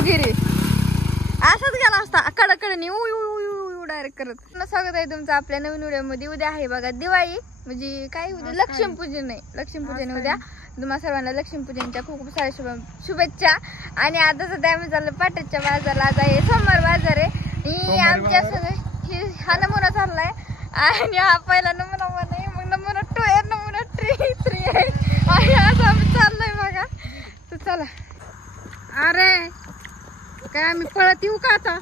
जादूगिरी असंच गेला असता कडकडे डायरेक्ट करत. स्वागत आहे तुमचं आपल्या नवीन व्हिडिओ मध्ये. उद्या आहे बघा दिवाळी, म्हणजे काय उद्या लक्ष्मीपूजन आहे. लक्ष्मीपूजन उद्या. तुम्हा सर्वांना लक्ष्मीपूजनच्या खूप खूप साऱ्या शुभेच्छा. आणि आता सध्या आम्ही चाललो पाटणच्या बाजारला. आज आहे सोमवार बाजार आहे. आमच्या हा नमुना चाललाय आणि हा पहिला नमुना वन आहे, मग नमुना 2 आहे, नमुना 3 आहे आणि आज आम्ही चाललोय बघा. तर चला. अरे काय आम्ही पळत येऊ का आता?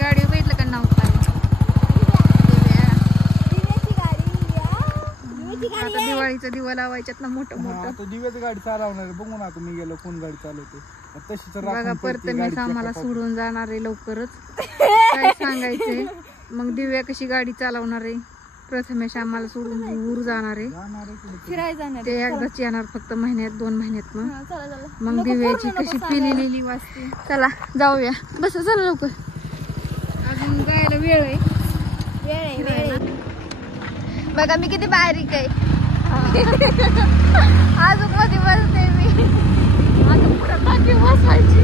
गाडी बघितलं का नाव काय? आता दिवाळीचा दिवा लावायच्यात ना मोठं मोठं. दिव्याची गाडी चालवणार बघू ना. तुम्ही गेलो कोण गाडी चालवते तशी बघा. परत मी आम्हाला सोडून जाणार आहे लवकरच. काय सांगायचंय मग दिव्या कशी गाडी चालवणार आहे. प्रथमेश आम्हाला सोडून दूर जाणार आहे, फिरायला जाणार. ते एकदाच येणार फक्त महिन्यात 2 महिन्यात. मग दिव्याची कशी पिलेली वाजते. चला जाऊया. बस चला लवकर. अजून जायला वेळ आहे. बघा मी किती बारीक आहे. अजून मध्ये बसते मी. अजून पुढे टाकी बसायची.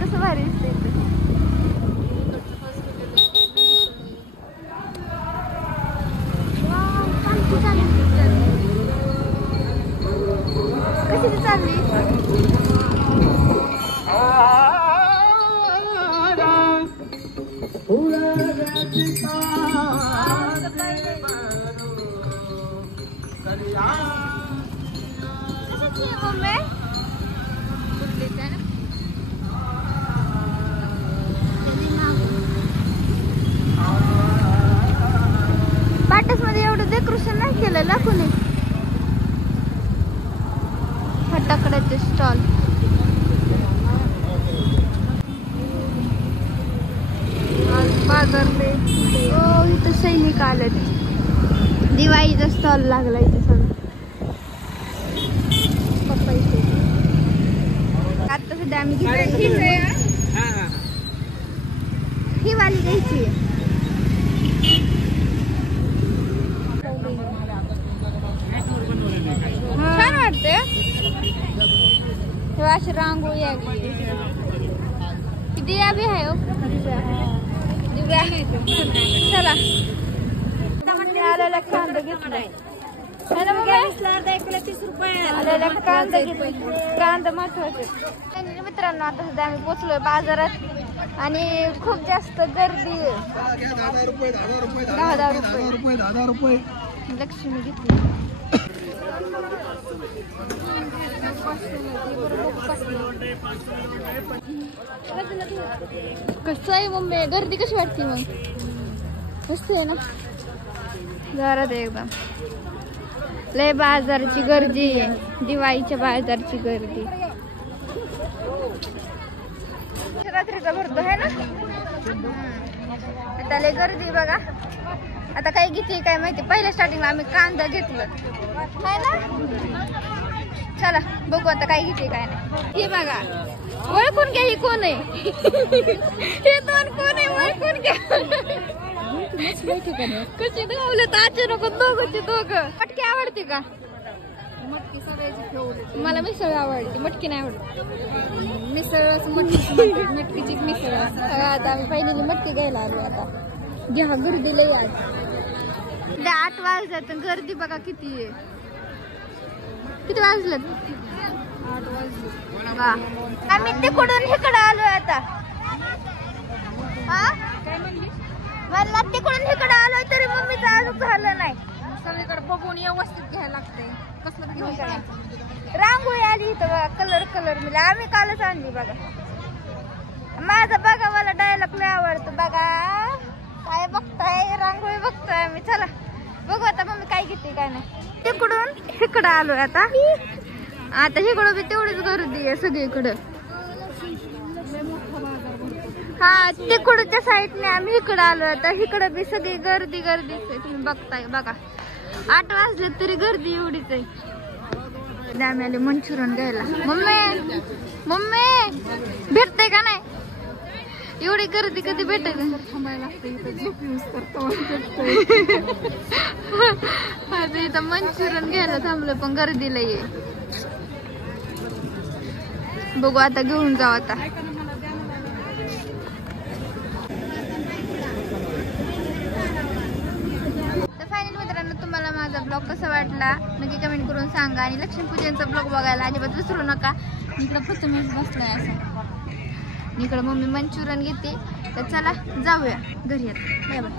कसं भारी दिसते. कशी चालली? पाटस मध्ये एवढं डेकोरेशन नाही केलेलं कोणी. फटाकड्याचे स्टॉल. बाजार इथं सैनिक आलेत. दिवाळीचा स्टॉल लागला इथे सगळं. आता सध्या आम्ही ही वाली घ्यायची. छान वाटते. अशी रांगोळी आली. दिव्या बी आहे. दिव्या चला. आलेला कांदा घेतलाय. आलेला कांदा घेतला. कांदा महत्वाचे. मित्रांनो आता सध्या आम्ही पोचलोय बाजारात आणि खूप जास्त गर्दी. 10 रुपये लक्ष्मी घेतली. कसं आहे मम्मी गर्दी कशी वाटते? मग मस्त आहे ना जरा एकदम. लय बाजारची गर्दी आहे. दिवाळीच्या बाजारची गर्दी. रात्रीचा भरतो आहे ना. आता लय गर्दी बघा. आता काय घेते काय माहिती. पहिल्या स्टार्टिंगला आम्ही कांदा घेतलं आहे ना. चला बघू आता काय घेते काय नाही. हे बघा ओळखून घ्या. ही कोण आहे? हे 2 कोण आहे ओळखून घ्या. कशी धावलं अचानक दोघंचे दोघं. मटकी आवडते का? मटकी सगळ्याची फेवरेट. मला मिसळ आवडते. मटकी नाही आवडत. मिसळच मटकीचीच मिसळ. आता आम्ही पहिली मटकी घ्यायला आलो. आता घ्या गर्दी लई आज. 8 वाजल्यात गर्दी बघा किती आहे. किती वाजलं? 8 वाजले. आम्ही तिकडून इकडे आलोय आता. मला तिकडून इकडे आलोय तरी मम्मीचं अजून झालं नाही. सगळीकडे बघून व्यवस्थित घ्यायला लागते. कसलं घेऊन जायचं. रांगोळी आली इथं बघा. कलर मिळाला. आम्ही कालच आणली बघा. माझा बघा मला डायलॉग लय आवडतो. बघा काय बघताय? रांगोळी बघतोय आम्ही. चला बघू आता मम्मी काय घेते काय नाही. तिकडून इकडं आलोय आता. आता इकडं बी तेवढीच गर्दी आहे सगळीकडं. हा तिकडच्या साईडने आम्ही इकडं आलोय आता. इकडं बी सगळी गर्दीच आहे. तुम्ही बघताय बघा. 8 वाजले तरी गर्दी एवढीच आहे. आम्ही आले मंचुरियन घ्यायला. मम्मी मम्मी भेटते का नाही? एवढी गर्दी कधी भेटते? थांबायला लागतं इथं, झोप यूज करतो. आता इथं मंचुरियन घ्यायला थांबलं पण गर्दीला ये. बघू आता घेऊन जाऊ आता. तुम्हाला माझा ब्लॉग कसा वाटला नक्की कमेंट करून सांगा आणि लक्ष्मीपूजनचा ब्लॉग बघायला अजिबात विसरू नका. इकडं प्रथमेश बसलाय असं, इकडं मम्मी मंचुरियन घेते. तर चला जाऊया घरी आता. Bye bye.